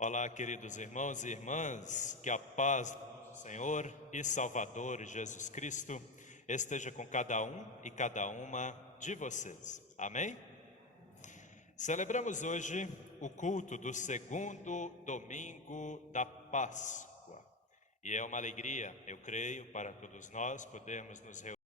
Olá, queridos irmãos e irmãs, que a paz do nosso Senhor e Salvador Jesus Cristo esteja com cada um e cada uma de vocês. Amém? Celebramos hoje o culto do segundo domingo da Páscoa. E é uma alegria, eu creio, para todos nós podermos nos reunir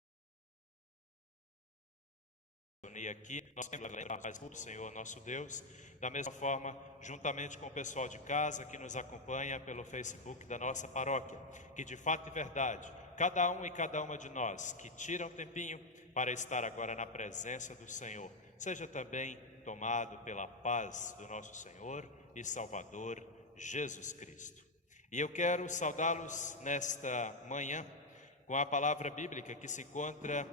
aqui, nós temos que lembrar mais do Senhor nosso Deus, da mesma forma, juntamente com o pessoal de casa que nos acompanha pelo Facebook da nossa paróquia, que de fato e verdade, cada um e cada uma de nós que tira um tempinho para estar agora na presença do Senhor, seja também tomado pela paz do nosso Senhor e Salvador Jesus Cristo. E eu quero saudá-los nesta manhã com a palavra bíblica que se encontra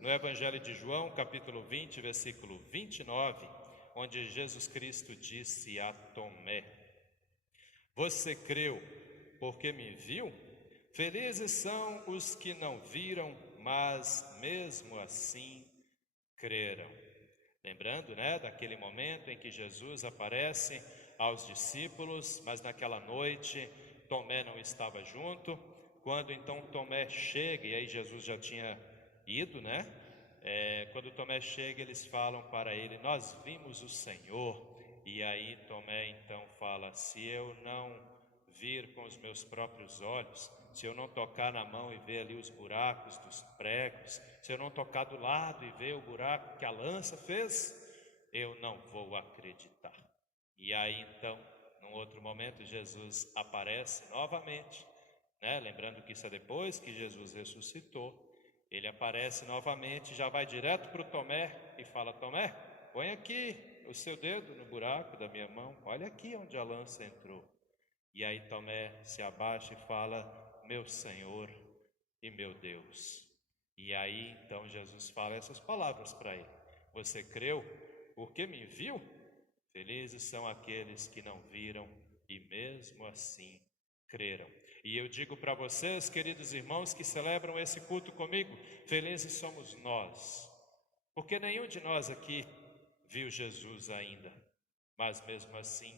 no Evangelho de João, capítulo 20, versículo 29, onde Jesus Cristo disse a Tomé: "Você creu porque me viu? Felizes são os que não viram, mas mesmo assim creram." Lembrando, daquele momento em que Jesus aparece aos discípulos, mas naquela noite Tomé não estava junto. Quando então Tomé chega, e aí Jesus já tinha ido, quando Tomé chega, eles falam para ele: "Nós vimos o Senhor." E aí Tomé então fala: "Se eu não vir com os meus próprios olhos, se eu não tocar na mão e ver ali os buracos dos pregos, se eu não tocar do lado e ver o buraco que a lança fez, eu não vou acreditar." E aí então, num outro momento, Jesus aparece novamente, lembrando que isso é depois que Jesus ressuscitou. Ele aparece novamente, já vai direto para o Tomé e fala: "Tomé, põe aqui o seu dedo no buraco da minha mão, olha aqui onde a lança entrou." E aí Tomé se abaixa e fala: "Meu Senhor e meu Deus." E aí então Jesus fala essas palavras para ele: "Você creu porque me viu? Felizes são aqueles que não viram e mesmo assim creram." E eu digo para vocês, queridos irmãos que celebram esse culto comigo, felizes somos nós, porque nenhum de nós aqui viu Jesus ainda, mas mesmo assim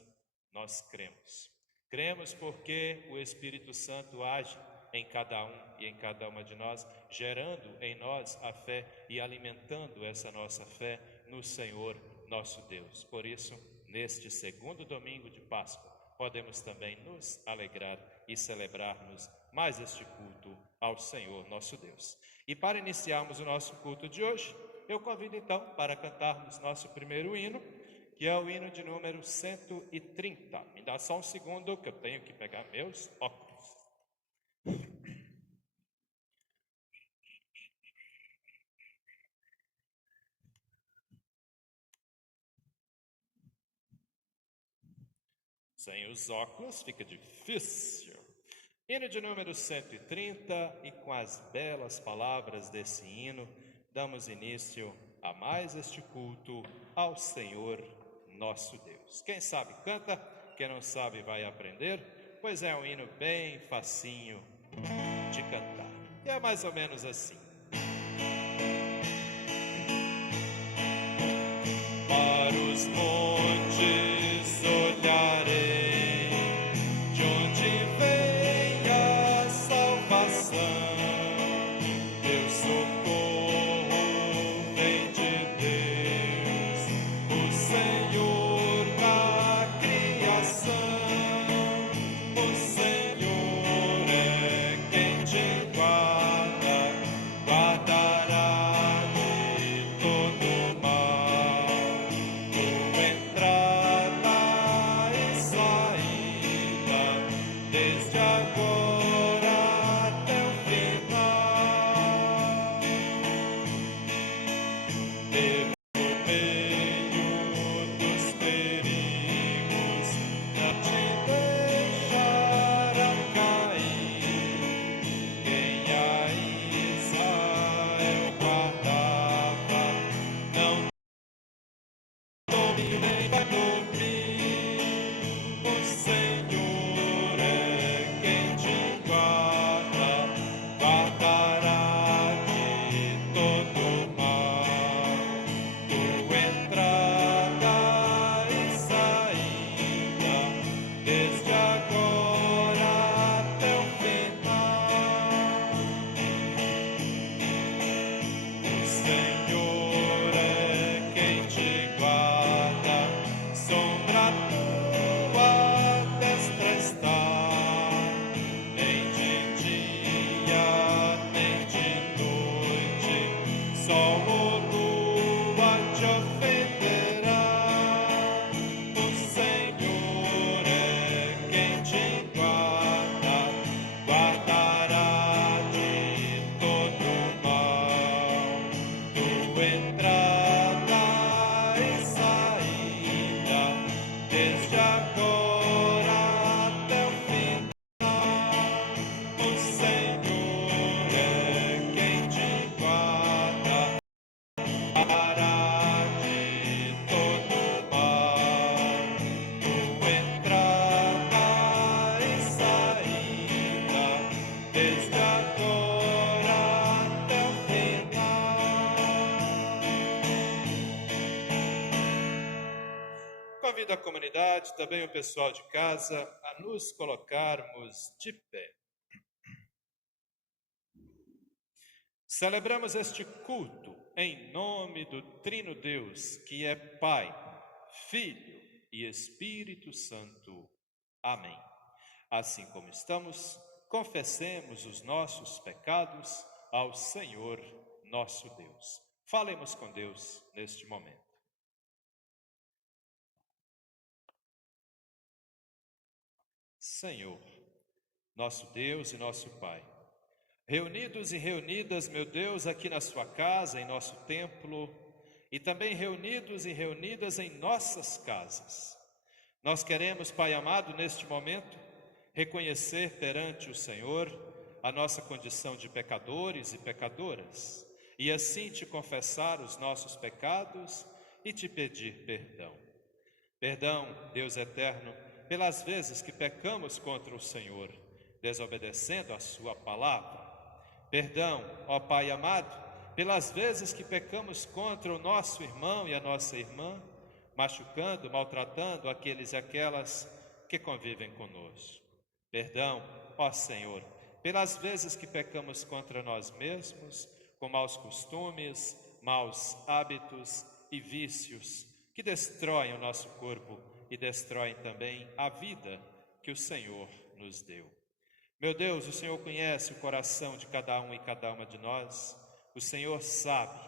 nós cremos. Cremos porque o Espírito Santo age em cada um e em cada uma de nós, gerando em nós a fé e alimentando essa nossa fé no Senhor nosso Deus. Por isso, neste segundo domingo de Páscoa, podemos também nos alegrar e celebrarmos mais este culto ao Senhor nosso Deus. E para iniciarmos o nosso culto de hoje, eu convido então para cantarmos nosso primeiro hino, que é o hino de número 130. Me dá só um segundo que eu tenho que pegar meus óculos. Sem os óculos fica difícil. Hino de número 130, e com as belas palavras desse hino, damos início a mais este culto ao Senhor nosso Deus. Quem sabe canta, quem não sabe vai aprender, pois é um hino bem facinho de cantar. E é mais ou menos assim: para os montes olharei, de onde vem a salvação. Meu socorro vem de Deus, o Senhor da criação. O Senhor é quem te guarda, guardará de todo mal. Tu convido a comunidade, também o pessoal de casa, a nos colocarmos de pé. Celebramos este culto em nome do Trino Deus, que é Pai, Filho e Espírito Santo. Amém. Assim como estamos, confessemos os nossos pecados ao Senhor nosso Deus. Falemos com Deus neste momento. Senhor, nosso Deus e nosso Pai, reunidos e reunidas, meu Deus, aqui na sua casa, em nosso templo, e também reunidos e reunidas em nossas casas, nós queremos, Pai amado, neste momento, reconhecer perante o Senhor a nossa condição de pecadores e pecadoras, e assim te confessar os nossos pecados e te pedir perdão. Perdão, Deus eterno, pelas vezes que pecamos contra o Senhor, desobedecendo a sua palavra. Perdão, ó Pai amado, pelas vezes que pecamos contra o nosso irmão e a nossa irmã, machucando, maltratando aqueles e aquelas que convivem conosco. Perdão, ó Senhor, pelas vezes que pecamos contra nós mesmos, com maus costumes, maus hábitos e vícios que destroem o nosso corpo e destroem também a vida que o Senhor nos deu. Meu Deus, o Senhor conhece o coração de cada um e cada uma de nós. O Senhor sabe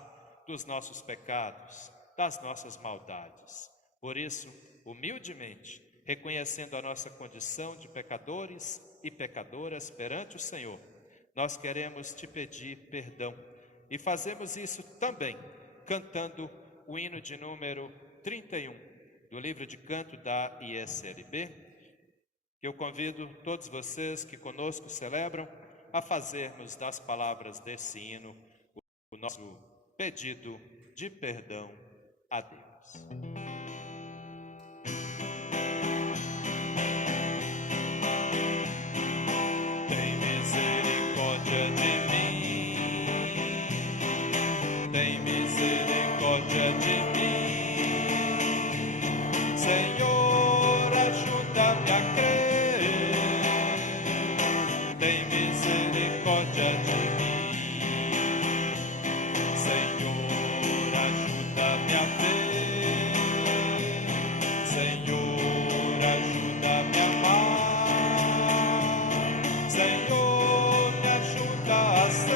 dos nossos pecados, das nossas maldades. Por isso, humildemente, reconhecendo a nossa condição de pecadores e pecadoras perante o Senhor, nós queremos te pedir perdão. E fazemos isso também cantando o hino de número 31 do livro de canto da ISLB, que eu convido todos vocês que conosco celebram a fazermos das palavras desse hino o nosso pedido de perdão a Deus. Tem misericórdia de mim, tem misericórdia de mim, Senhor, ajuda-me a crer. Tem misericórdia de mim, Senhor, ajuda-me a ver. Senhor, ajuda-me a amar. Senhor, me ajuda a ser.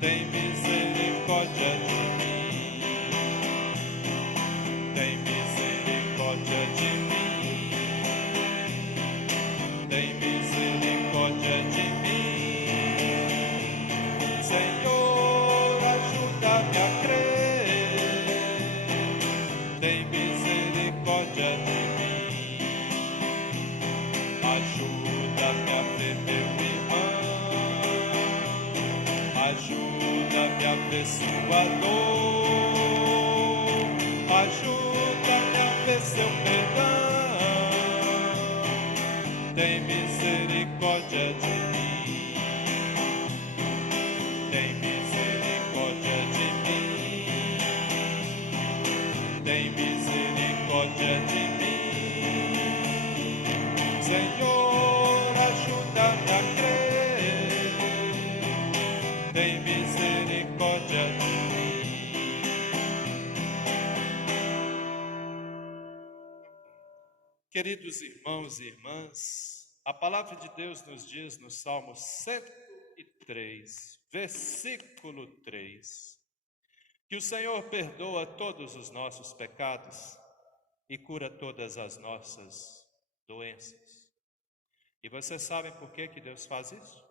Tem misericórdia de mim, tem misericórdia de mim, tem misericórdia de mim. Senhor, ajuda-me a crer. Tem misericórdia de mim. Ajuda-me a ver meu irmão, ajuda-me a ver sua dor, ajuda-me a ver seu perdão. Tem misericórdia de mim, tem misericórdia de mim, tem misericórdia de mim. Senhor, ajuda-me a crer. Tem misericórdia de mim. Queridos irmãos e irmãs, a palavra de Deus nos diz no Salmo 103, versículo 3, que o Senhor perdoa todos os nossos pecados e cura todas as nossas doenças. E vocês sabem por que Deus faz isso?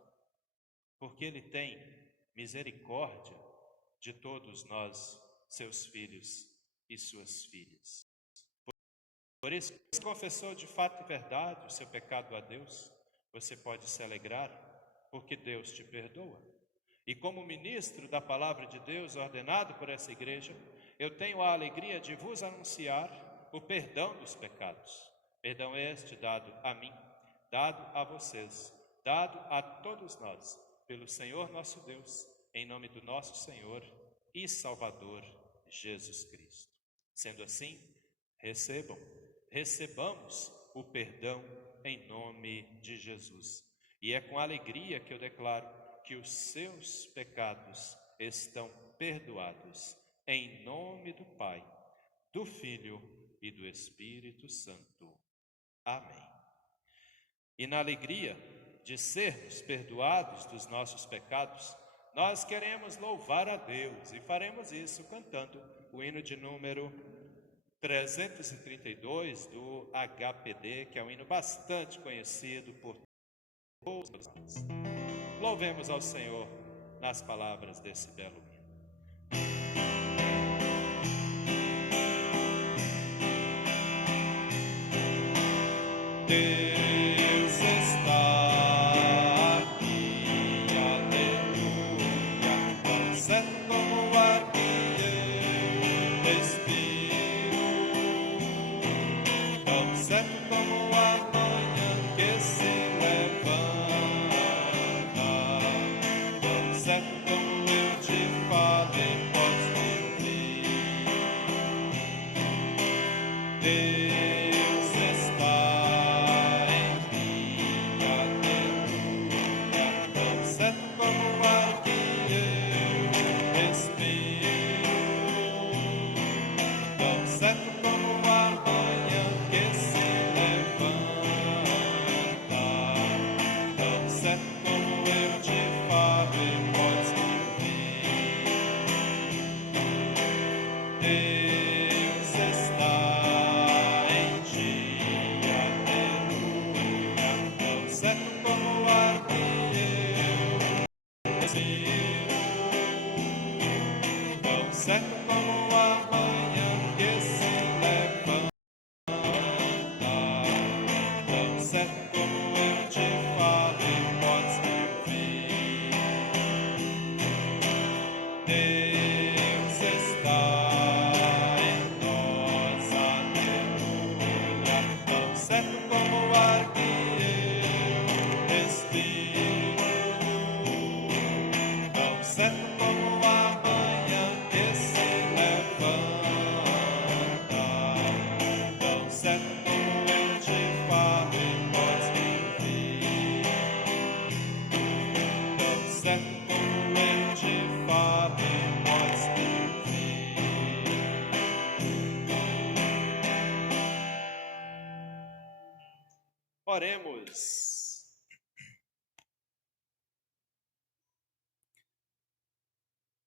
Porque Ele tem misericórdia de todos nós, seus filhos e suas filhas. Por isso, se confessou de fato e verdade o seu pecado a Deus, você pode se alegrar, porque Deus te perdoa. E como ministro da palavra de Deus ordenado por essa igreja, eu tenho a alegria de vos anunciar o perdão dos pecados. Perdão este dado a mim, dado a vocês, dado a todos nós, pelo Senhor nosso Deus, em nome do nosso Senhor e Salvador Jesus Cristo. Sendo assim, recebamos o perdão em nome de Jesus. E é com alegria que eu declaro que os seus pecados estão perdoados, em nome do Pai, do Filho e do Espírito Santo. Amém. E na alegria de sermos perdoados dos nossos pecados, nós queremos louvar a Deus e faremos isso cantando o hino de número 332 do HPD, que é um hino bastante conhecido por todos nós. Louvemos ao Senhor nas palavras desse belo hino. Deus está aqui, aleluia, tão certo como o ar que eu respiro, tão certo como a manhã que se levanta, tão certo como eu te falo e podes me ouvir. Deus está tão certo como a manhã que se levanta, tão certo como eu te falo e podes me ouvir. Deus está em nós, aleluia, tão certo como o ar que eu respiro, tão certo como a manhã que se levanta, tão certo como eu te falo e podes me ouvir, tão certo como eu te falo e podes me ouvir. Oremos.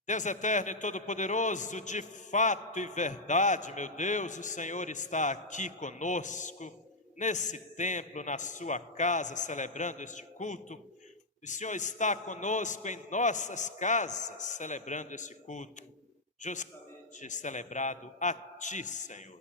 Deus eterno e todo-poderoso, de fato e verdade, meu Deus, o Senhor está aqui conosco, nesse templo, na sua casa, celebrando este culto. O Senhor está conosco em nossas casas, celebrando este culto, justamente celebrado a Ti, Senhor.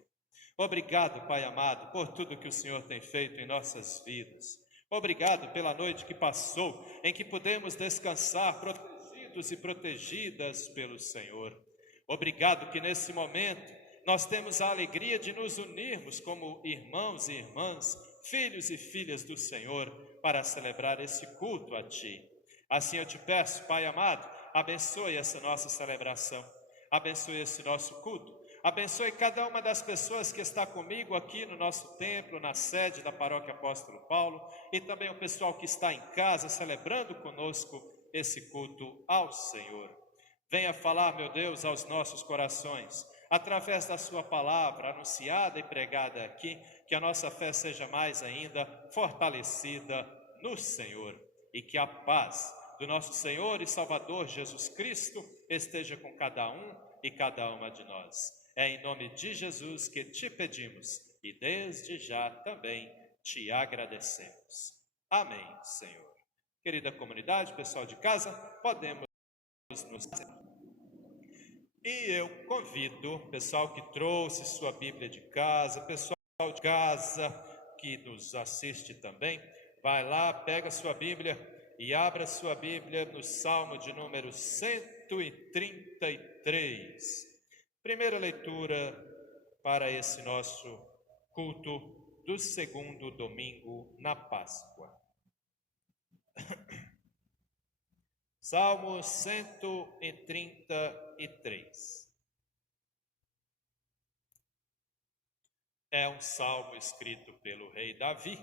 Obrigado, Pai amado, por tudo que o Senhor tem feito em nossas vidas. Obrigado pela noite que passou, em que pudemos descansar, protegidos e protegidas pelo Senhor. Obrigado que nesse momento nós temos a alegria de nos unirmos como irmãos e irmãs, filhos e filhas do Senhor, para celebrar esse culto a Ti. Assim eu te peço, Pai amado, abençoe essa nossa celebração, abençoe esse nosso culto, abençoe cada uma das pessoas que está comigo aqui no nosso templo, na sede da Paróquia Apóstolo Paulo, e também o pessoal que está em casa celebrando conosco esse culto ao Senhor. Venha falar, meu Deus, aos nossos corações, através da sua palavra anunciada e pregada aqui, que a nossa fé seja mais ainda fortalecida no Senhor, e que a paz do nosso Senhor e Salvador Jesus Cristo esteja com cada um e cada uma de nós. É em nome de Jesus que te pedimos e desde já também te agradecemos. Amém, Senhor. Querida comunidade, pessoal de casa, podemos nos sentar. E eu convido o pessoal que trouxe sua Bíblia de casa, pessoal de casa que nos assiste também, vai lá, pega sua Bíblia e abra sua Bíblia no Salmo de número 133. Primeira leitura para esse nosso culto do segundo domingo na Páscoa. Salmo 133. É um salmo escrito pelo rei Davi,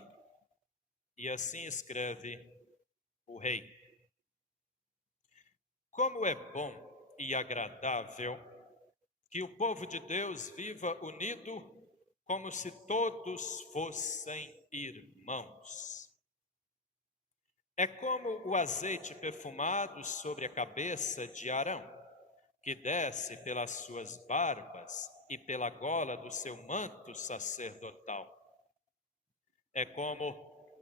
e assim escreve o rei: Como é bom e agradável que o povo de Deus viva unido, como se todos fossem irmãos. É como o azeite perfumado sobre a cabeça de Arão, que desce pelas suas barbas e pela gola do seu manto sacerdotal. É como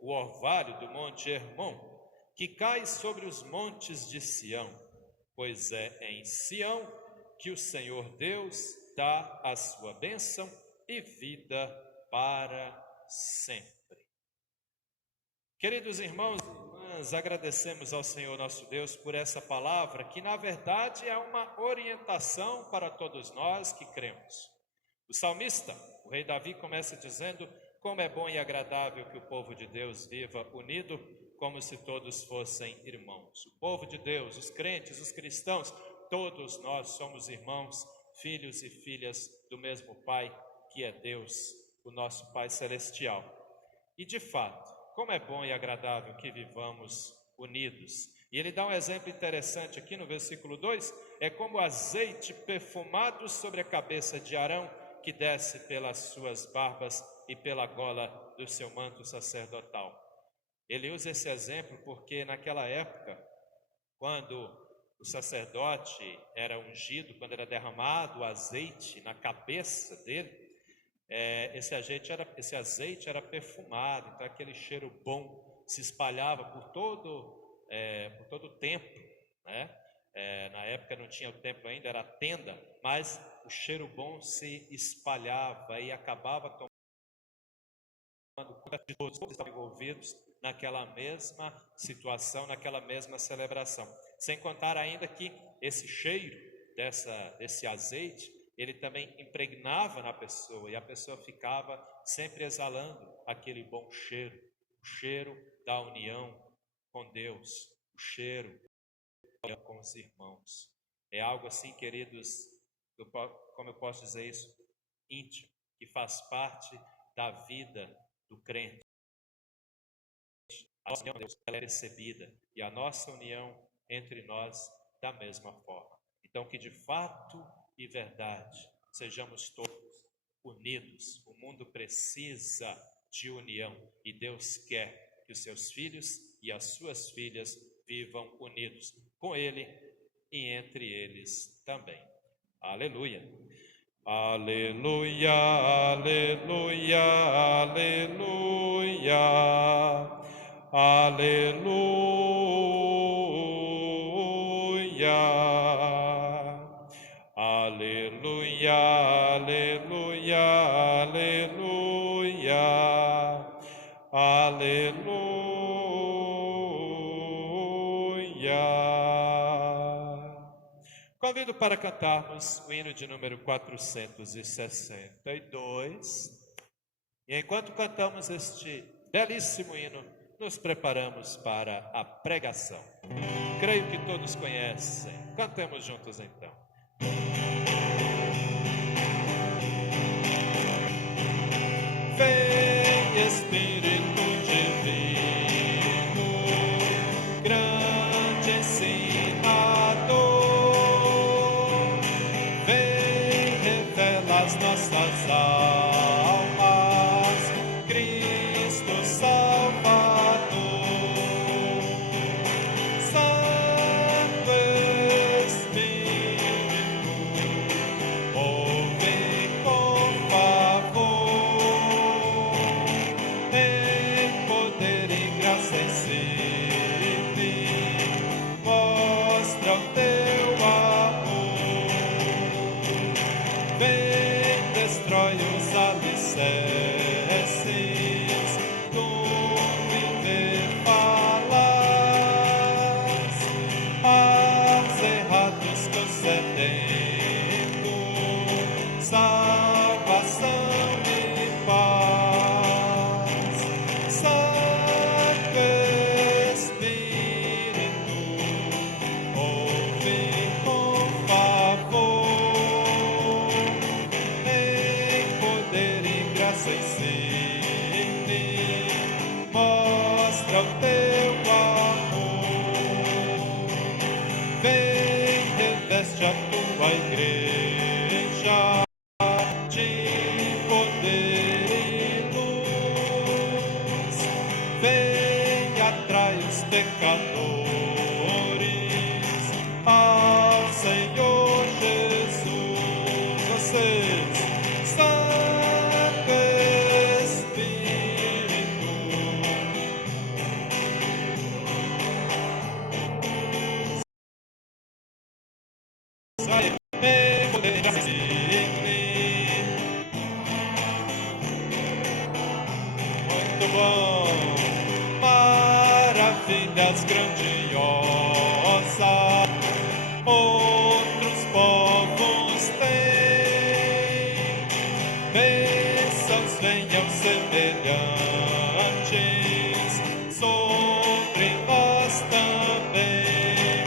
o orvalho do monte Hermon, que cai sobre os montes de Sião, pois é em Sião que o Senhor Deus dá a sua bênção e vida para sempre. Queridos irmãos e irmãs, agradecemos ao Senhor nosso Deus por essa palavra, que na verdade é uma orientação para todos nós que cremos. O salmista, o rei Davi, começa dizendo: como é bom e agradável que o povo de Deus viva unido, como se todos fossem irmãos. O povo de Deus, os crentes, os cristãos, todos nós somos irmãos, filhos e filhas do mesmo Pai, que é Deus, o nosso Pai celestial. E de fato, como é bom e agradável que vivamos unidos. E ele dá um exemplo interessante aqui no versículo 2, é como azeite perfumado sobre a cabeça de Arão, que desce pelas suas barbas e pela gola do seu manto sacerdotal. Ele usa esse exemplo porque naquela época, quando o sacerdote era ungido, quando era derramado o azeite na cabeça dele, esse azeite era perfumado, então aquele cheiro bom se espalhava por todo o templo, né? Na época não tinha o templo ainda, era a tenda, mas o cheiro bom se espalhava e acabava tomando conta de todos que estavam envolvidos naquela mesma situação, naquela mesma celebração. Sem contar ainda que esse cheiro desse azeite, ele também impregnava na pessoa, e a pessoa ficava sempre exalando aquele bom cheiro, o cheiro da união com Deus, o cheiro com os irmãos. É algo assim, queridos, como eu posso dizer isso, íntimo, que faz parte da vida do crente. A nossa união com Deus ela é percebida, e a nossa união entre nós da mesma forma. Então, que de fato e verdade sejamos todos unidos. O mundo precisa de união, e Deus quer que os seus filhos e as suas filhas vivam unidos com Ele e entre eles também. Aleluia! Aleluia, aleluia, aleluia, aleluia, aleluia, aleluia, aleluia, aleluia. Convido para cantarmos o hino de número 462. E enquanto cantamos este belíssimo hino, nos preparamos para a pregação. Creio que todos conhecem. Cantemos juntos então. Vem Espírito Divino, grande ensinador, vem revela as nossas almas, Cristo Salvador. Santo Espírito, ouve com favor, em poder e graça e sempre, mostra o teu amor. Vem, destrói os alicerces do viver falas, aos errados concedendo salvação e paz. Santo Espírito, ouve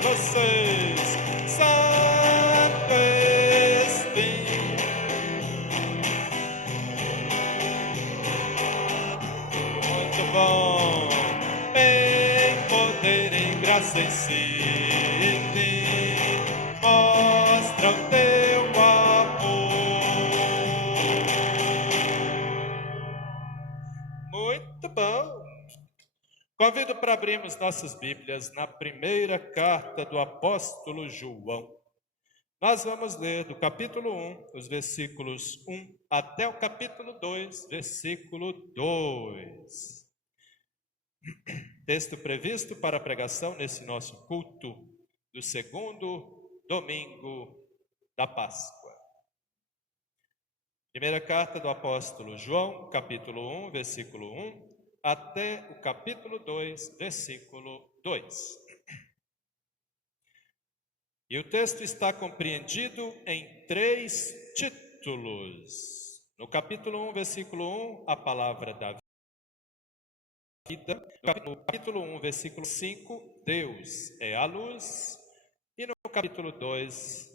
vocês. Santo Espírito. Muito bom. Em poder, em graça, em si. Mostra o teu amor. Muito bom. Convido para abrirmos nossas Bíblias na primeira carta do apóstolo João. Nós vamos ler do capítulo 1, os versículos 1 até o capítulo 2, versículo 2. Texto previsto para a pregação nesse nosso culto do segundo domingo da Páscoa. Primeira carta do apóstolo João, capítulo 1, versículo 1, até o capítulo 2, versículo 2. E o texto está compreendido em 3 títulos. No capítulo 1, versículo 1, a palavra da vida. No capítulo 1, versículo 5, Deus é a luz. E no capítulo 2,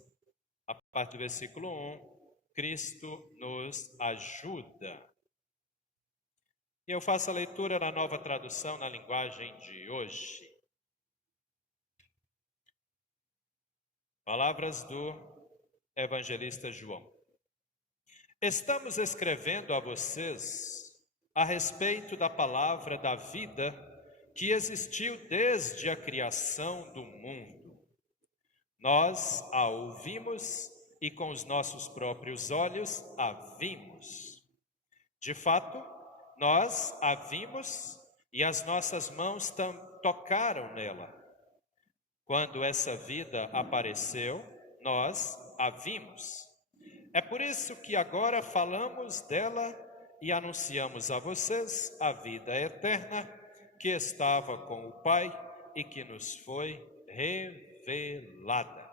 a partir do versículo 1, Cristo nos ajuda. E eu faço a leitura na nova tradução na linguagem de hoje. Palavras do evangelista João. Estamos escrevendo a vocês a respeito da palavra da vida que existiu desde a criação do mundo. Nós a ouvimos e com os nossos próprios olhos a vimos. De fato, nós a vimos e as nossas mãos tocaram nela. Quando essa vida apareceu, nós a vimos. É por isso que agora falamos dela e anunciamos a vocês a vida eterna que estava com o Pai e que nos foi revelada.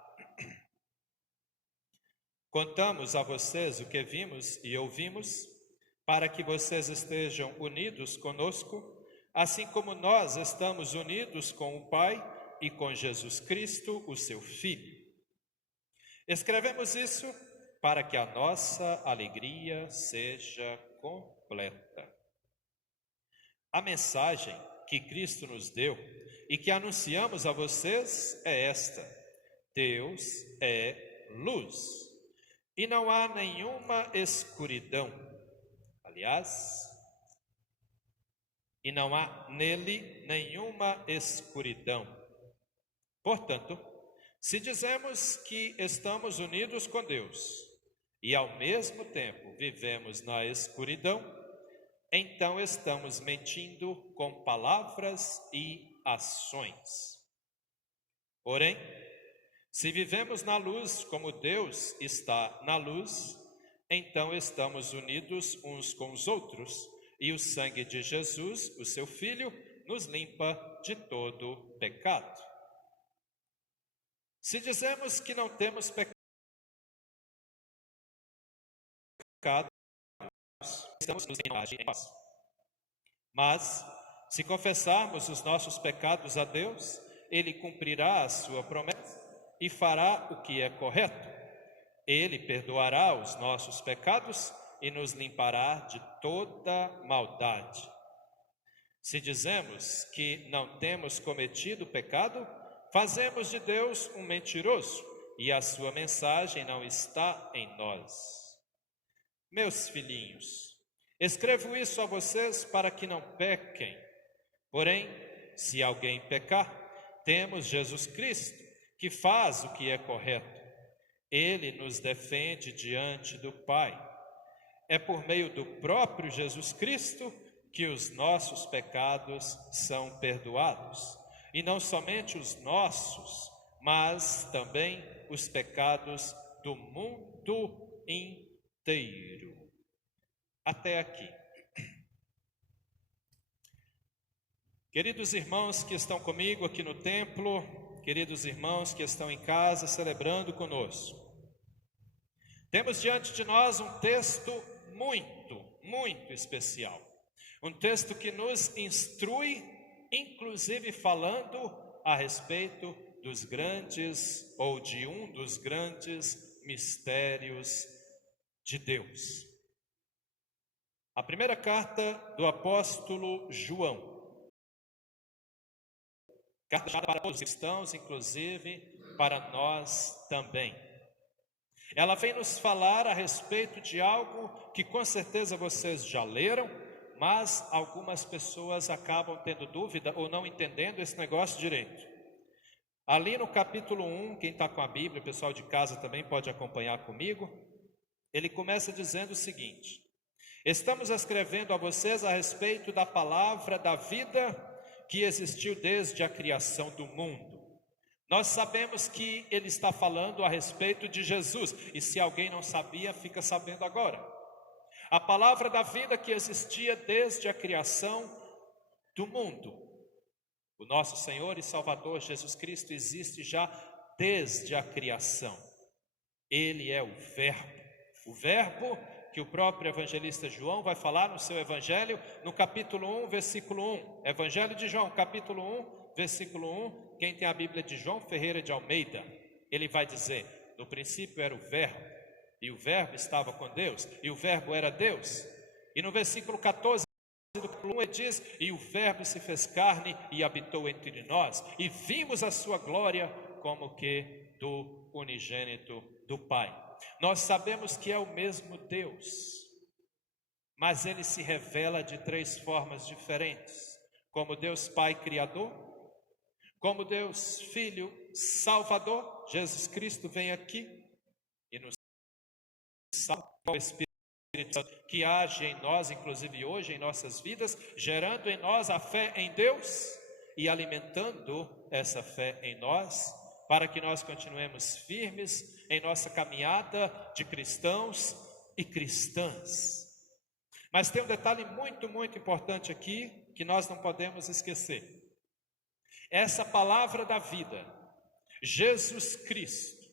Contamos a vocês o que vimos e ouvimos, para que vocês estejam unidos conosco, assim como nós estamos unidos com o Pai e com Jesus Cristo, o seu Filho. Escrevemos isso para que a nossa alegria seja completa. A mensagem que Cristo nos deu e que anunciamos a vocês é esta: Deus é luz e não há nenhuma escuridão. Aliás, e não há nele nenhuma escuridão. Portanto, se dizemos que estamos unidos com Deus e ao mesmo tempo vivemos na escuridão, então estamos mentindo com palavras e ações. Porém, se vivemos na luz como Deus está na luz, então estamos unidos uns com os outros, e o sangue de Jesus, o seu Filho, nos limpa de todo pecado. Se dizemos que não temos pecado, estamos nos enganando em nós. Mas, se confessarmos os nossos pecados a Deus, Ele cumprirá a sua promessa e fará o que é correto. Ele perdoará os nossos pecados e nos limpará de toda maldade. Se dizemos que não temos cometido pecado, fazemos de Deus um mentiroso e a sua mensagem não está em nós. Meus filhinhos, escrevo isso a vocês para que não pequem. Porém, se alguém pecar, temos Jesus Cristo, que faz o que é correto. Ele nos defende diante do Pai. É por meio do próprio Jesus Cristo que os nossos pecados são perdoados. E não somente os nossos, mas também os pecados do mundo inteiro. Até aqui. Queridos irmãos que estão comigo aqui no templo, queridos irmãos que estão em casa celebrando conosco, temos diante de nós um texto muito especial. Um texto que nos instrui, inclusive falando a respeito dos grandes ou de um dos grandes mistérios de Deus. A primeira carta do apóstolo João. Carta para todos os cristãos, inclusive para nós também. Ela vem nos falar a respeito de algo que com certeza vocês já leram, mas algumas pessoas acabam tendo dúvida ou não entendendo esse negócio direito. Ali no capítulo 1, quem está com a Bíblia, o pessoal de casa também pode acompanhar comigo, ele começa dizendo o seguinte: estamos escrevendo a vocês a respeito da palavra da vida que existiu desde a criação do mundo. Nós sabemos que ele está falando a respeito de Jesus, e se alguém não sabia, fica sabendo agora. A palavra da vida que existia desde a criação do mundo. O nosso Senhor e Salvador Jesus Cristo existe já desde a criação. Ele é o verbo que o próprio evangelista João vai falar no seu evangelho, no capítulo 1, versículo 1. Evangelho de João, capítulo 1, versículo 1. Quem tem a Bíblia de João Ferreira de Almeida, ele vai dizer: no princípio era o verbo, e o verbo estava com Deus, e o verbo era Deus. E no versículo 14 do capítulo 1 ele diz: e o verbo se fez carne e habitou entre nós, e vimos a sua glória como que do unigênito do Pai. Nós sabemos que é o mesmo Deus, mas ele se revela de três formas diferentes: como Deus Pai Criador, como Deus Filho Salvador. Jesus Cristo vem aqui e nos salva com o Espírito Santo que age em nós, inclusive hoje em nossas vidas, gerando em nós a fé em Deus e alimentando essa fé em nós, para que nós continuemos firmes em nossa caminhada de cristãos e cristãs. Mas tem um detalhe muito, muito importante aqui que nós não podemos esquecer. Essa palavra da vida, Jesus Cristo,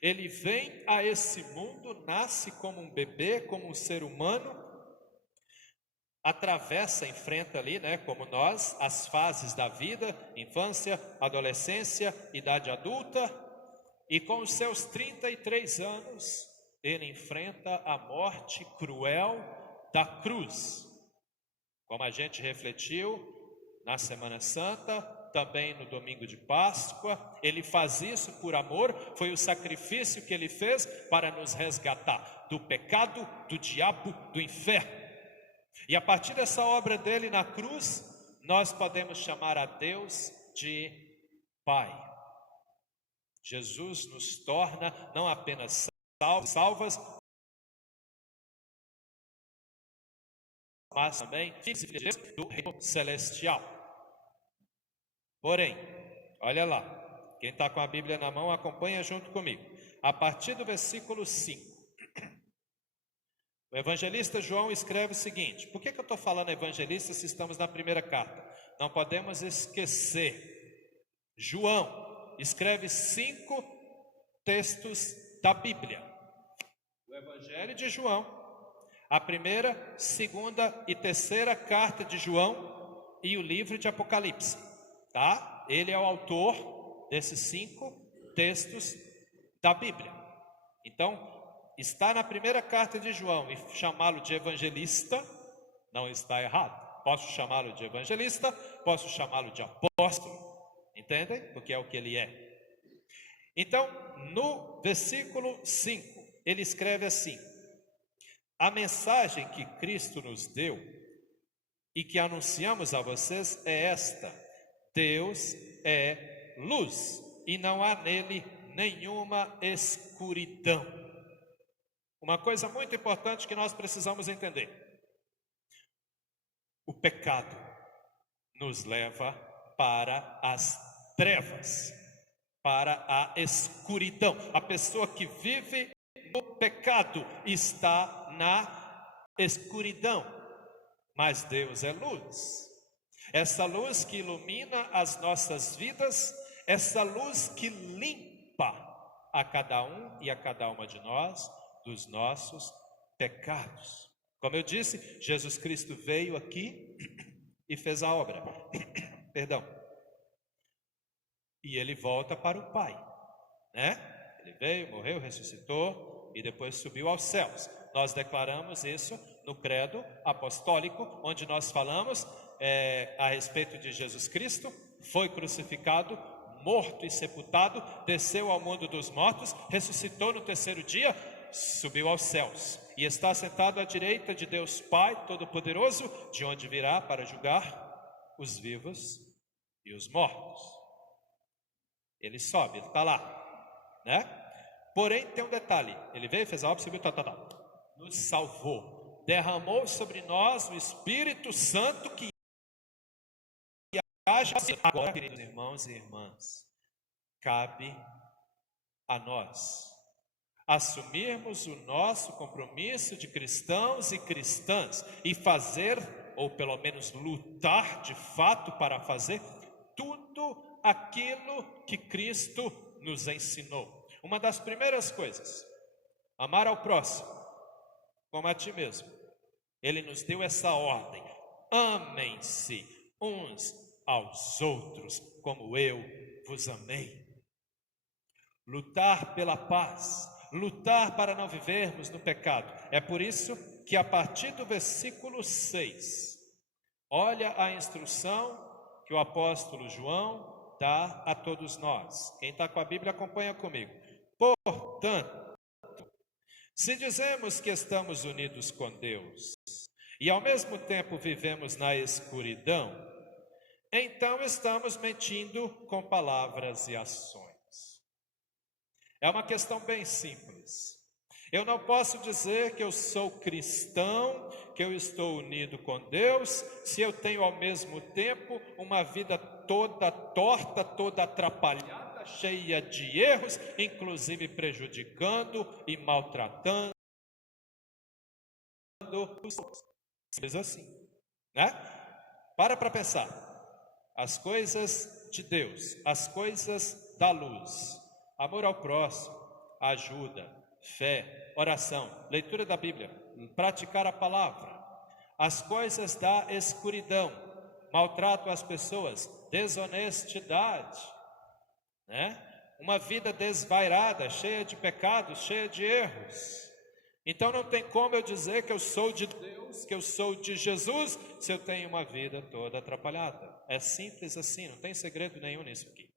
ele vem a esse mundo, nasce como um bebê, como um ser humano, atravessa, enfrenta ali, como nós, as fases da vida, infância, adolescência, idade adulta, e com os seus 33 anos, ele enfrenta a morte cruel da cruz. Como a gente refletiu na Semana Santa, também no domingo de Páscoa, ele faz isso por amor, foi o sacrifício que ele fez para nos resgatar do pecado, do diabo, do inferno. E a partir dessa obra dele na cruz, nós podemos chamar a Deus de Pai. Jesus nos torna não apenas salvas, mas também filhos do reino celestial. Porém, olha lá, quem está com a Bíblia na mão, acompanha junto comigo. A partir do versículo 5, o evangelista João escreve o seguinte: por que eu estou falando evangelista se estamos na primeira carta? Não podemos esquecer, João escreve 5 textos da Bíblia. O Evangelho de João, a primeira, segunda e terceira carta de João e o livro de Apocalipse. Tá? Ele é o autor desses 5 textos da Bíblia. Então, está na primeira carta de João e chamá-lo de evangelista não está errado. Posso chamá-lo de evangelista, posso chamá-lo de apóstolo, entendem? Porque é o que ele é. Então, no versículo 5, ele escreve assim: a mensagem que Cristo nos deu e que anunciamos a vocês é esta: Deus é luz e não há nele nenhuma escuridão. Uma coisa muito importante que nós precisamos entender: o pecado nos leva para as trevas, para a escuridão. A pessoa que vive no pecado está na escuridão, mas Deus é luz. Essa luz que ilumina as nossas vidas, essa luz que limpa a cada um e a cada uma de nós dos nossos pecados. Como eu disse, Jesus Cristo veio aqui e fez a obra. Perdão. e ele volta para o Pai, né? Ele veio, morreu, ressuscitou e depois subiu aos céus. Nós declaramos isso no credo apostólico, onde nós falamos a respeito de Jesus Cristo, foi crucificado, morto e sepultado, desceu ao mundo dos mortos, ressuscitou no terceiro dia, subiu aos céus e está sentado à direita de Deus Pai Todo-Poderoso, de onde virá para julgar os vivos e os mortos. Ele sobe, ele está lá, né? Porém tem um detalhe, ele veio, fez a obra, subiu, nos salvou, derramou sobre nós o Espírito Santo que age agora, queridos irmãos e irmãs. Cabe a nós assumirmos o nosso compromisso de cristãos e cristãs e fazer, ou pelo menos lutar de fato para fazer tudo aquilo que Cristo nos ensinou. Uma das primeiras coisas, amar ao próximo como a ti mesmo. Ele nos deu essa ordem: amem-se uns aos outros como eu vos amei. Lutar pela paz, lutar para não vivermos no pecado. É por isso que a partir do versículo 6, olha a instrução que o apóstolo João dá a todos nós. Quem está com a Bíblia acompanha comigo. Portanto, se dizemos que estamos unidos com Deus e ao mesmo tempo vivemos na escuridão, então estamos mentindo com palavras e ações. É uma questão bem simples. Eu não posso dizer que eu sou cristão, que eu estou unido com Deus, se eu tenho ao mesmo tempo uma vida toda torta, toda atrapalhada, cheia de erros, inclusive prejudicando e maltratando os outros. Simples assim, né? Para pensar. As coisas de Deus, as coisas da luz, amor ao próximo, ajuda, fé, oração, leitura da Bíblia, praticar a palavra. As coisas da escuridão, maltrato às pessoas, desonestidade, né? Uma vida desvairada, cheia de pecados, cheia de erros. Então não tem como eu dizer que eu sou de Deus, que eu sou de Jesus, se eu tenho uma vida toda atrapalhada. É simples assim, não tem segredo nenhum nisso aqui.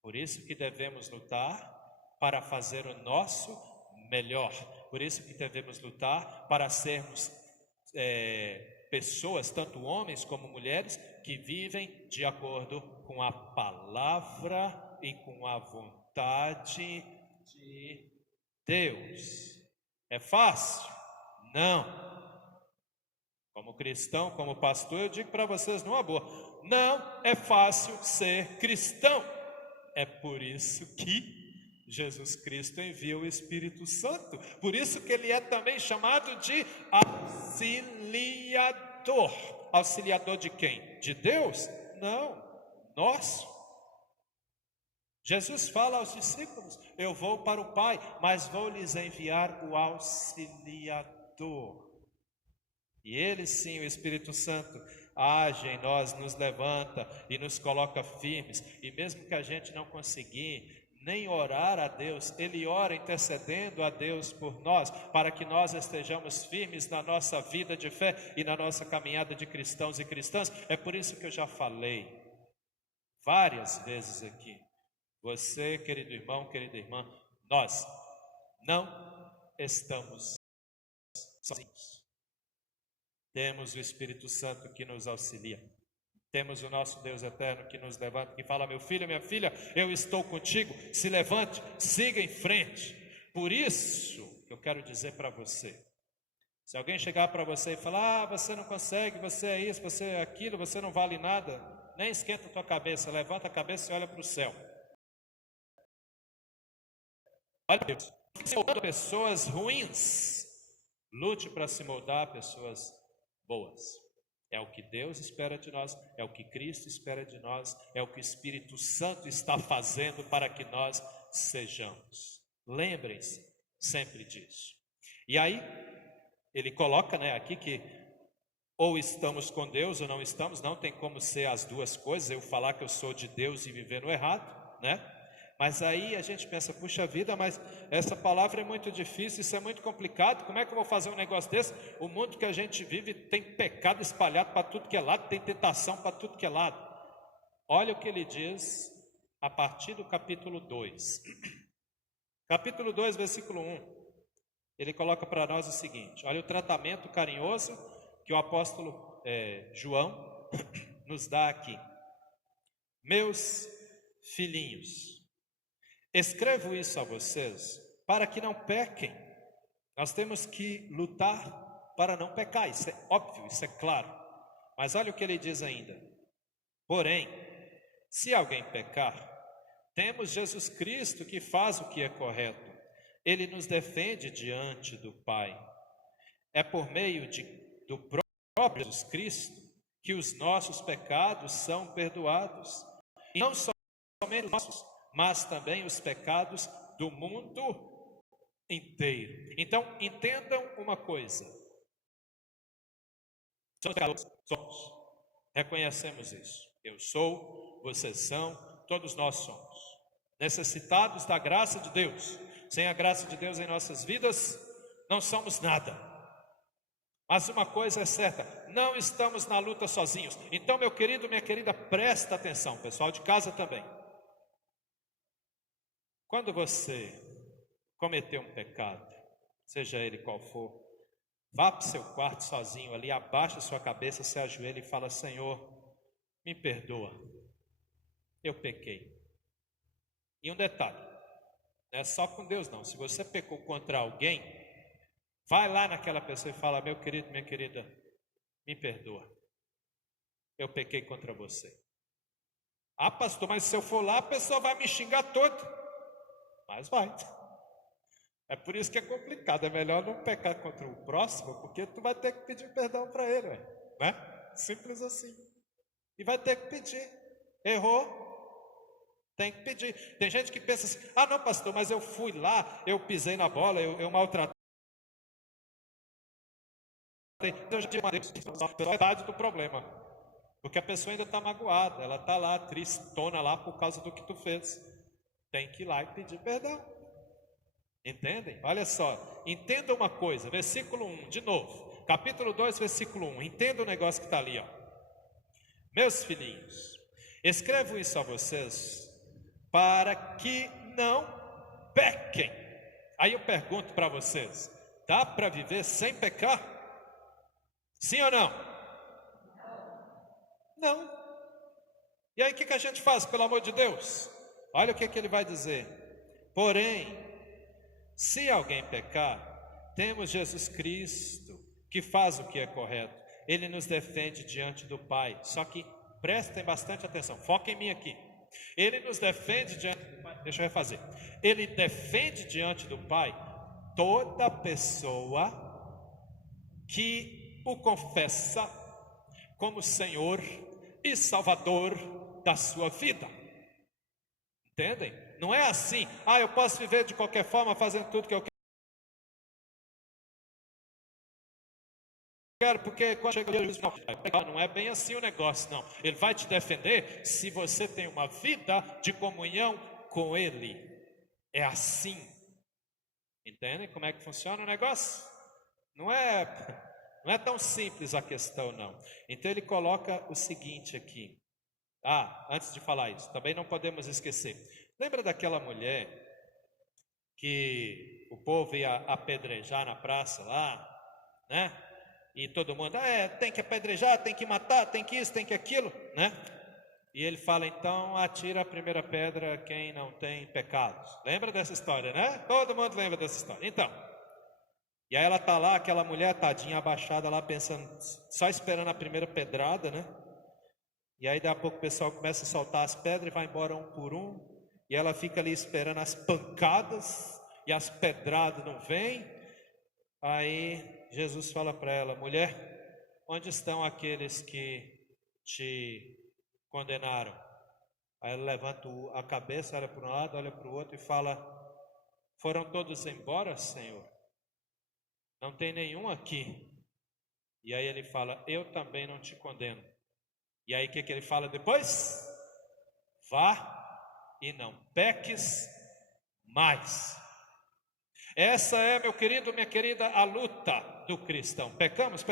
Por isso que devemos lutar para fazer o nosso melhor. Por isso que devemos lutar para sermos pessoas, tanto homens como mulheres, que vivem de acordo com a palavra e com a vontade de Deus. É fácil? Não. Como cristão, como pastor, eu digo para vocês numa boa, não é fácil ser cristão. É por isso que Jesus Cristo envia o Espírito Santo. Por isso que ele é também chamado de auxiliador. Auxiliador de quem? De Deus? Não, nosso. Jesus fala aos discípulos: eu vou para o Pai, mas vou lhes enviar o auxiliador. E ele sim, o Espírito Santo, age em nós, nos levanta e nos coloca firmes. E mesmo que a gente não conseguir nem orar a Deus, ele ora intercedendo a Deus por nós, para que nós estejamos firmes na nossa vida de fé e na nossa caminhada de cristãos e cristãs. É por isso que eu já falei várias vezes aqui. Você, querido irmão, querida irmã, nós não estamos sozinhos. Temos o Espírito Santo que nos auxilia. Temos o nosso Deus eterno que nos levanta, que fala: meu filho, minha filha, eu estou contigo, se levante, siga em frente. Por isso, eu quero dizer para você, se alguém chegar para você e falar: você não consegue, você é isso, você é aquilo, você não vale nada, nem esquenta a tua cabeça, levanta a cabeça e olha para o céu. Olha para Deus. Se moldando pessoas ruins, lute para se moldar pessoas boas. É o que Deus espera de nós, é o que Cristo espera de nós, é o que o Espírito Santo está fazendo para que nós sejamos. Lembrem-se sempre disso. E aí, ele coloca aqui que Ou estamos com Deus ou não estamos, não tem como ser as duas coisas, eu falar que eu sou de Deus e viver no errado, né? Mas aí a gente pensa, puxa vida, mas essa palavra é muito difícil, isso é muito complicado, como é que eu vou fazer um negócio desse? O mundo que a gente vive tem pecado espalhado para tudo que é lado, tem tentação para tudo que é lado. Olha o que ele diz a partir do capítulo 2. Capítulo 2, versículo 1. Ele coloca para nós o seguinte: olha o tratamento carinhoso que o apóstolo João nos dá aqui. Meus filhinhos, escrevo isso a vocês para que não pequem. Nós temos que lutar para não pecar, isso é óbvio, isso é claro. Mas olha o que ele diz ainda: porém, se alguém pecar, temos Jesus Cristo que faz o que é correto. Ele nos defende diante do Pai. É por meio do próprio Jesus Cristo que os nossos pecados são perdoados. E não somente os nossos, mas também os pecados do mundo inteiro. Então, entendam uma coisa. Somos. Reconhecemos isso. Eu sou, vocês são, todos nós somos. Necessitados da graça de Deus. Sem a graça de Deus em nossas vidas, não somos nada. Mas uma coisa é certa, não estamos na luta sozinhos. Então, meu querido, minha querida, presta atenção, pessoal de casa também. Quando você cometer um pecado, seja ele qual for, vá para o seu quarto sozinho ali, abaixa sua cabeça, se ajoelha e fala: Senhor, me perdoa, eu pequei. E um detalhe, não é só com Deus não, se você pecou contra alguém, vai lá naquela pessoa e fala: meu querido, minha querida, me perdoa, eu pequei contra você. Ah, pastor, mas se eu for lá, a pessoa vai me xingar todo. Mas vai. É por isso que é complicado, é melhor não pecar contra o próximo, porque tu vai ter que pedir perdão para ele, né? Simples assim. E vai ter que pedir. Errou, tem que pedir. Tem gente que pensa assim: ah não, pastor, mas eu fui lá, eu pisei na bola, eu maltratei. Então já tive a metade do problema. Porque a pessoa ainda está magoada, ela está lá, tristona lá por causa do que tu fez. Tem que ir lá e pedir perdão. Entendem? Olha só, entenda uma coisa, versículo 1, de novo. Capítulo 2, versículo 1. Entenda o negócio que está ali, ó. Meus filhinhos, escrevo isso a vocês para que não pequem. Aí eu pergunto para vocês: dá para viver sem pecar? Sim ou não? Não. E aí o que a gente faz, pelo amor de Deus? Olha o que ele vai dizer: porém, se alguém pecar, temos Jesus Cristo que faz o que é correto. Ele nos defende diante do Pai. Só que prestem bastante atenção, foquem em mim aqui. Ele nos defende diante do Pai. Deixa eu refazer. Ele defende diante do Pai toda pessoa que o confessa como Senhor e Salvador da sua vida. Entendem? Não é assim: ah, eu posso viver de qualquer forma, fazendo tudo que eu quero, porque quando chega o dia do juízo, não é bem assim o negócio, não. Ele vai te defender se você tem uma vida de comunhão com Ele. É assim. Entendem como é que funciona o negócio? Não é tão simples a questão, não. Então ele coloca o seguinte aqui. Ah, antes de falar isso, também não podemos esquecer. Lembra daquela mulher que o povo ia apedrejar na praça lá, né? E todo mundo, tem que apedrejar, tem que matar, tem que isso, tem que aquilo, né? E ele fala: então atira a primeira pedra quem não tem pecados. Lembra dessa história, né? Todo mundo lembra dessa história. Então, e aí ela tá lá, aquela mulher tadinha abaixada lá, pensando, só esperando a primeira pedrada, né? E aí daqui a pouco o pessoal começa a soltar as pedras e vai embora um por um. E ela fica ali esperando as pancadas e as pedradas não vêm. Aí Jesus fala para ela: mulher, onde estão aqueles que te condenaram? Aí ela levanta a cabeça, olha para um lado, olha para o outro e fala: foram todos embora, Senhor? Não tem nenhum aqui. E aí ele fala: eu também não te condeno. E aí o que ele fala depois? Vá e não peques mais. Essa é, meu querido, minha querida, a luta do cristão. Pecamos,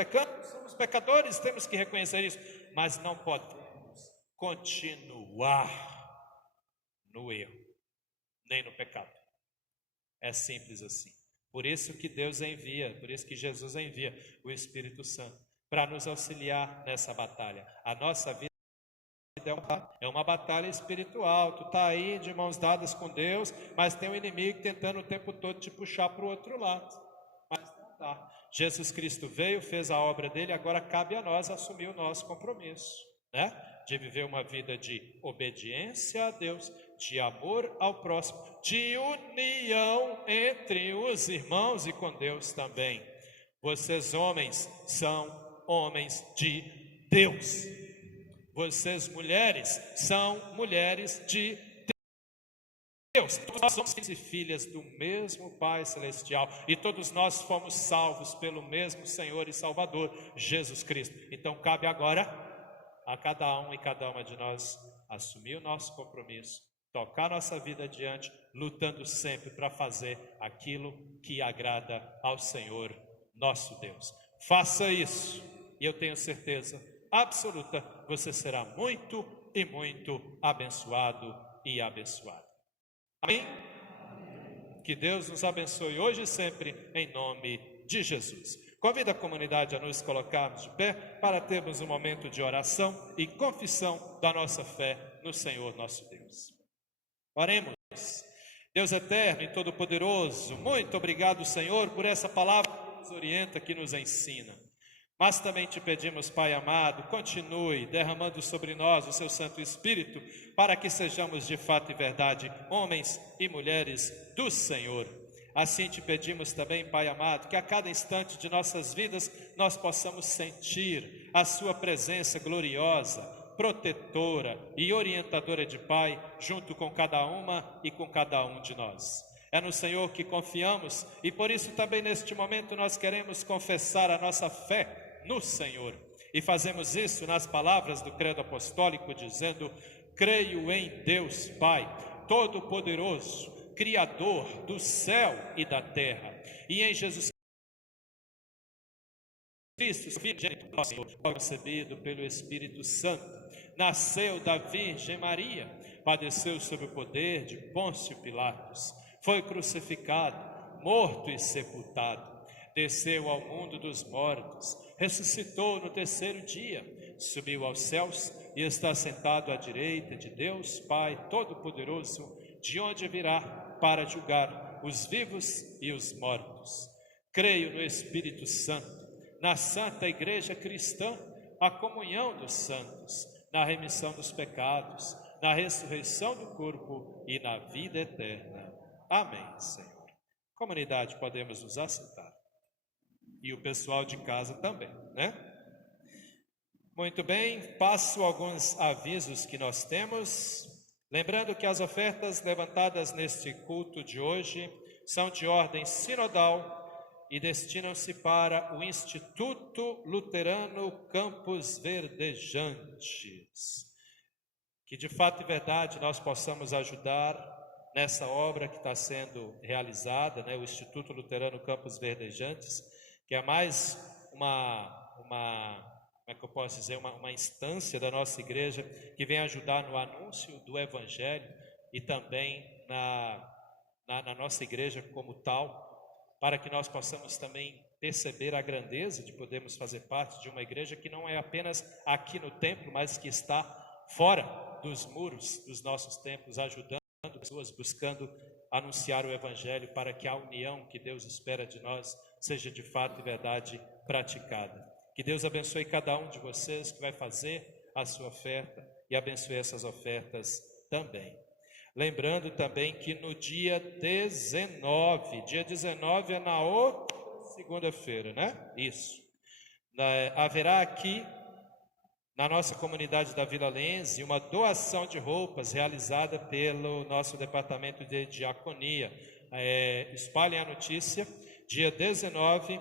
somos pecadores, temos que reconhecer isso, mas não podemos continuar no erro, nem no pecado. É simples assim. Por isso que Deus envia, por isso que Jesus envia o Espírito Santo, para nos auxiliar nessa batalha. A nossa vida é uma batalha espiritual. Tu está aí de mãos dadas com Deus, mas tem um inimigo tentando o tempo todo te puxar para o outro lado. Mas não dá. Jesus Cristo veio, fez a obra dele, agora cabe a nós assumir o nosso compromisso, né? De viver uma vida de obediência a Deus, de amor ao próximo, de união entre os irmãos e com Deus também. Vocês, homens, são homens de Deus. Vocês, mulheres, são mulheres de Deus. Todos nós somos filhos e filhas do mesmo Pai Celestial, e todos nós fomos salvos pelo mesmo Senhor e Salvador, Jesus Cristo. Então cabe agora a cada um e cada uma de nós assumir o nosso compromisso, tocar nossa vida adiante, lutando sempre para fazer aquilo que agrada ao Senhor nosso Deus. Faça isso, e eu tenho certeza absoluta, você será muito e muito abençoado e abençoado. Amém? Que Deus nos abençoe hoje e sempre, em nome de Jesus. Convido a comunidade a nos colocarmos de pé para termos um momento de oração e confissão da nossa fé no Senhor nosso Deus. Oremos. Deus eterno e todo-poderoso, muito obrigado, Senhor, por essa palavra que nos orienta, que nos ensina. Mas também te pedimos, Pai amado, continue derramando sobre nós o seu Santo Espírito, para que sejamos de fato e verdade homens e mulheres do Senhor. Assim te pedimos também, Pai amado, que a cada instante de nossas vidas nós possamos sentir a sua presença gloriosa, protetora e orientadora de Pai, junto com cada uma e com cada um de nós. É no Senhor que confiamos, e por isso também neste momento nós queremos confessar a nossa fé no Senhor, e fazemos isso nas palavras do credo apostólico, dizendo: creio em Deus Pai Todo-Poderoso, Criador do céu e da terra, e em Jesus Cristo, Filho de nosso Senhor, concebido pelo Espírito Santo, nasceu da Virgem Maria, padeceu sob o poder de Pôncio Pilatos, foi crucificado, morto e sepultado, desceu ao mundo dos mortos, ressuscitou no terceiro dia, subiu aos céus e está sentado à direita de Deus Pai Todo-Poderoso, de onde virá para julgar os vivos e os mortos. Creio no Espírito Santo, na Santa Igreja Cristã, a comunhão dos santos, na remissão dos pecados, na ressurreição do corpo e na vida eterna. Amém, Senhor. Comunidade, podemos nos assentar. E o pessoal de casa também, né? Muito bem, passo alguns avisos que nós temos. Lembrando que as ofertas levantadas neste culto de hoje são de ordem sinodal e destinam-se para o Instituto Luterano Campos Verdejantes. Que de fato e verdade nós possamos ajudar nessa obra que está sendo realizada, né? O Instituto Luterano Campos Verdejantes, que é mais como é que eu posso dizer, uma instância da nossa igreja que vem ajudar no anúncio do Evangelho e também na nossa igreja como tal, para que nós possamos também perceber a grandeza de podermos fazer parte de uma igreja que não é apenas aqui no templo, mas que está fora dos muros dos nossos templos, ajudando pessoas, buscando anunciar o Evangelho para que a união que Deus espera de nós seja de fato e verdade praticada. Que Deus abençoe cada um de vocês que vai fazer a sua oferta e abençoe essas ofertas também. Lembrando também que no dia 19 é na outra segunda-feira, né? Isso. Haverá aqui na nossa comunidade da Vila Lense uma doação de roupas realizada pelo nosso departamento de diaconia. Espalhem a notícia, dia 19,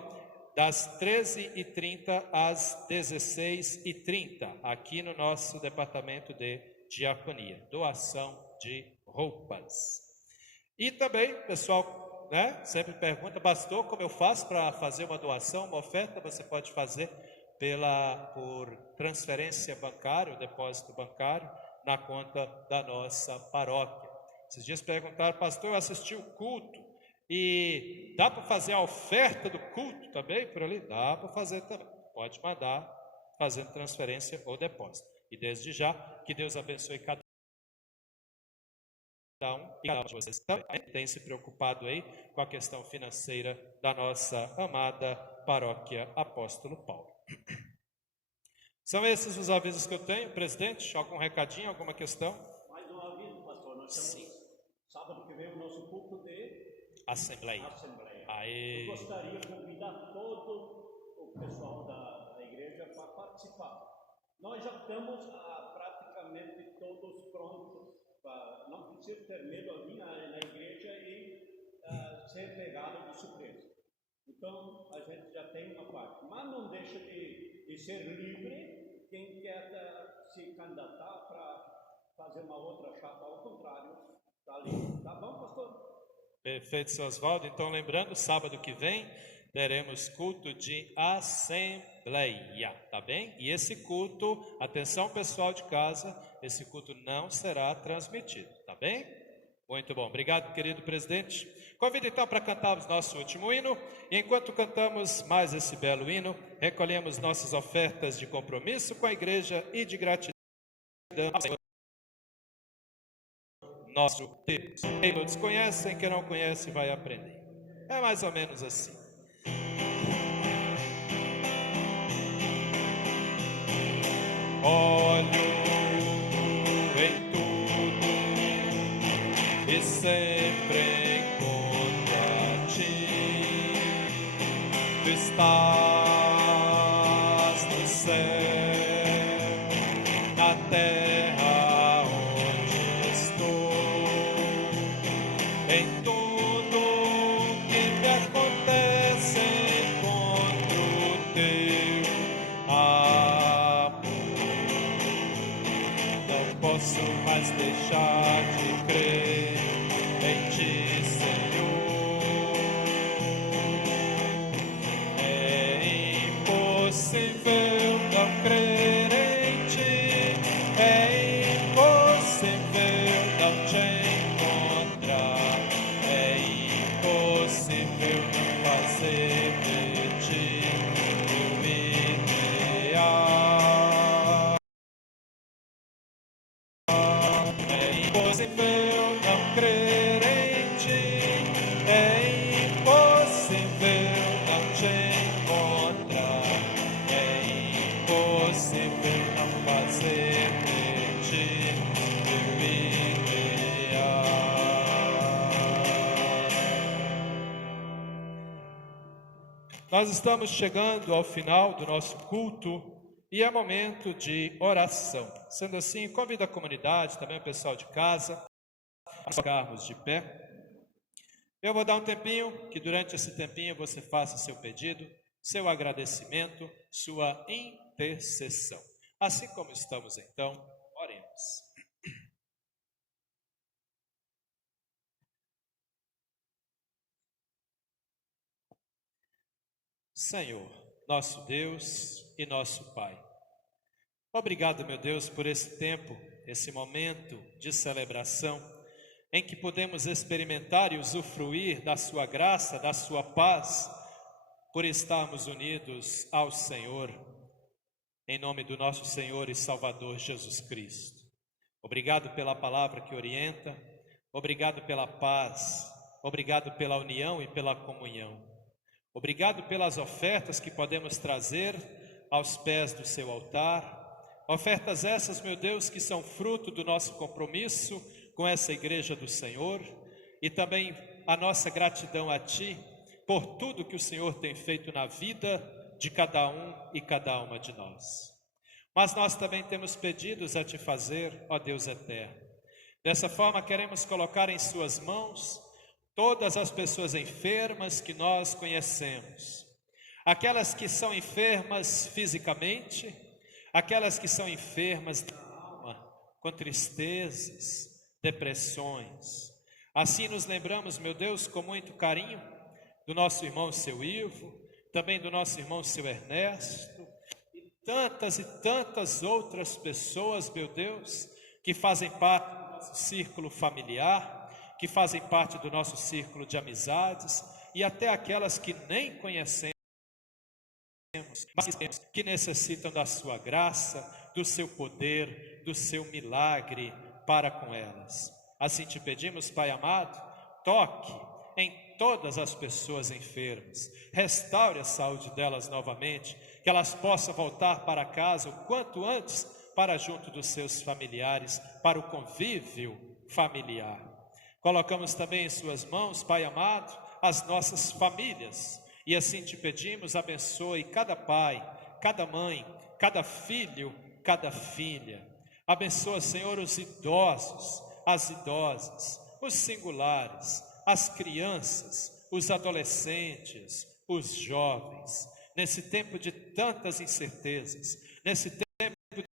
das 13h30 às 16h30, aqui no nosso departamento de diaconia, doação de roupas. E também, pessoal, sempre pergunta, pastor, como eu faço para fazer uma doação, uma oferta? Você pode fazer por transferência bancária, o depósito bancário, na conta da nossa paróquia. Esses dias perguntaram, pastor, eu assisti o culto, e dá para fazer a oferta do culto também por ali? Dá para fazer também, pode mandar fazendo transferência ou depósito. E desde já, que Deus abençoe cada um e cada um de vocês também tem se preocupado aí com a questão financeira da nossa amada paróquia Apóstolo Paulo. São esses os avisos que eu tenho, presidente. Algum recadinho, alguma questão? Mais um aviso, pastor. Nós temos sábado que vem o nosso culto de Assembleia. Eu gostaria de convidar todo o pessoal da igreja para participar. Nós já estamos praticamente todos prontos. Não precisa ter medo de vir na igreja e ser pegado de surpresa. Então, a gente já tem uma parte. Mas não deixa de ser livre quem quer se candidatar para fazer uma outra chapa. Ao contrário, está livre. Tá bom, pastor? Perfeito, seu Oswaldo. Então, lembrando, sábado que vem teremos culto de assembleia, tá bem? E esse culto, atenção pessoal de casa, esse culto não será transmitido, tá bem? Muito bom, obrigado, querido presidente. Convido então para cantarmos nosso último hino, e enquanto cantamos mais esse belo hino, recolhemos nossas ofertas de compromisso com a igreja e de gratidão ao Senhor nosso Deus. Quem todos conhecem, quem não conhece vai aprender. É mais ou menos assim. Olho em tudo e sempre encontro a ti. Tu estás no céu, na terra onde estou. Em tudo que me acontece encontro o teu amor. Não posso mais deixar de crer em ti, Senhor. É impossível não crer em ti, é impossível não te encontrar, é impossível não fazer de ti o ideal. É impossível não crer em ti, é impossível não te encontrar, é impossível não fazer de ti meu ideal. Nós estamos chegando ao final do nosso culto e é momento de oração. Sendo assim, convido a comunidade, também o pessoal de casa, a ficarmos de pé. Eu vou dar um tempinho, que durante esse tempinho você faça seu pedido, seu agradecimento, sua intercessão. Assim como estamos então, oremos. Senhor, nosso Deus e nosso Pai, obrigado, meu Deus, por esse tempo, esse momento de celebração, em que podemos experimentar e usufruir da sua graça, da sua paz, por estarmos unidos ao Senhor, em nome do nosso Senhor e Salvador Jesus Cristo. Obrigado pela palavra que orienta, obrigado pela paz, obrigado pela união e pela comunhão. Obrigado pelas ofertas que podemos trazer aos pés do seu altar, ofertas essas, meu Deus, que são fruto do nosso compromisso com essa igreja do Senhor, e também a nossa gratidão a Ti, por tudo que o Senhor tem feito na vida de cada um e cada uma de nós. Mas nós também temos pedidos a Te fazer, ó Deus eterno. Dessa forma queremos colocar em Suas mãos todas as pessoas enfermas que nós conhecemos, aquelas que são enfermas fisicamente, aquelas que são enfermas da alma, com tristezas, depressões. Assim nos lembramos, meu Deus, com muito carinho, do nosso irmão seu Ivo, também do nosso irmão seu Ernesto, e tantas outras pessoas, meu Deus, que fazem parte do nosso círculo familiar, que fazem parte do nosso círculo de amizades, e até aquelas que nem conhecemos, mas que necessitam da sua graça, do seu poder, do seu milagre para com elas. Assim te pedimos, Pai amado, toque em todas as pessoas enfermas, restaure a saúde delas novamente, que elas possam voltar para casa o quanto antes, para junto dos seus familiares, para o convívio familiar. Colocamos também em suas mãos, Pai amado, as nossas famílias, e assim te pedimos, abençoe cada pai, cada mãe, cada filho, cada filha. Abençoa, Senhor, os idosos, as idosas, os singulares, as crianças, os adolescentes, os jovens. Nesse tempo de tantas incertezas, nesse tempo de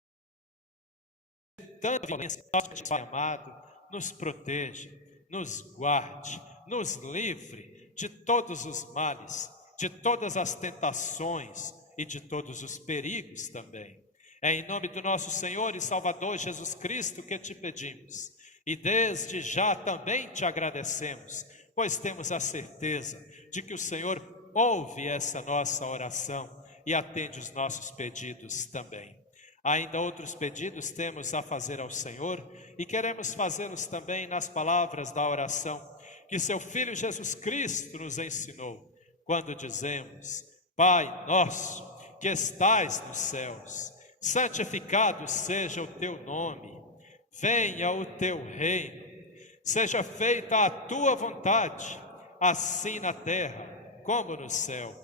tanta violência, nosso Pai amado, nos proteja, nos guarde, nos livre de todos os males, de todas as tentações e de todos os perigos também. É em nome do nosso Senhor e Salvador Jesus Cristo que te pedimos, e desde já também te agradecemos, pois temos a certeza de que o Senhor ouve essa nossa oração e atende os nossos pedidos também. Ainda outros pedidos temos a fazer ao Senhor e queremos fazê-los também nas palavras da oração que seu Filho Jesus Cristo nos ensinou, quando dizemos: Pai nosso que estais nos céus, santificado seja o teu nome, venha o teu reino, seja feita a tua vontade, assim na terra como no céu.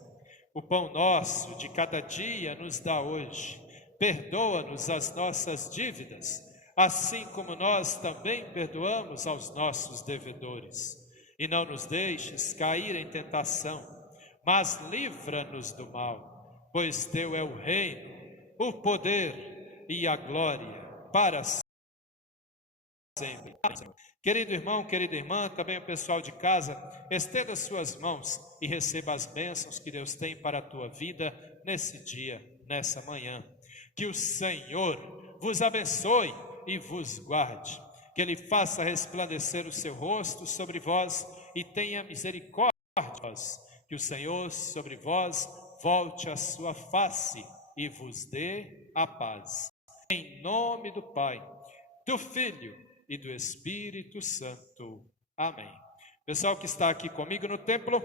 O pão nosso de cada dia nos dá hoje, perdoa-nos as nossas dívidas, assim como nós também perdoamos aos nossos devedores. E não nos deixes cair em tentação, mas livra-nos do mal, pois teu é o reino, o poder e a glória para sempre. Querido irmão, querida irmã, também o pessoal de casa, estenda suas mãos e receba as bênçãos que Deus tem para a tua vida nesse dia, nessa manhã. Que o Senhor vos abençoe e vos guarde, que Ele faça resplandecer o seu rosto sobre vós e tenha misericórdia de vós, que o Senhor sobre vós volte a sua face e vos dê a paz. Em nome do Pai, do Filho e do Espírito Santo. Amém. Pessoal que está aqui comigo no templo,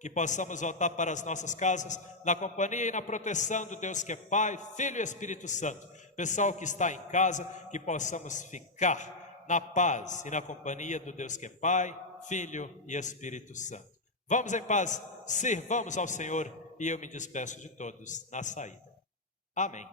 que possamos voltar para as nossas casas, na companhia e na proteção do Deus que é Pai, Filho e Espírito Santo. Pessoal que está em casa, que possamos ficar na paz e na companhia do Deus que é Pai, Filho e Espírito Santo. Vamos em paz, sirvamos ao Senhor, e eu me despeço de todos na saída. Amém.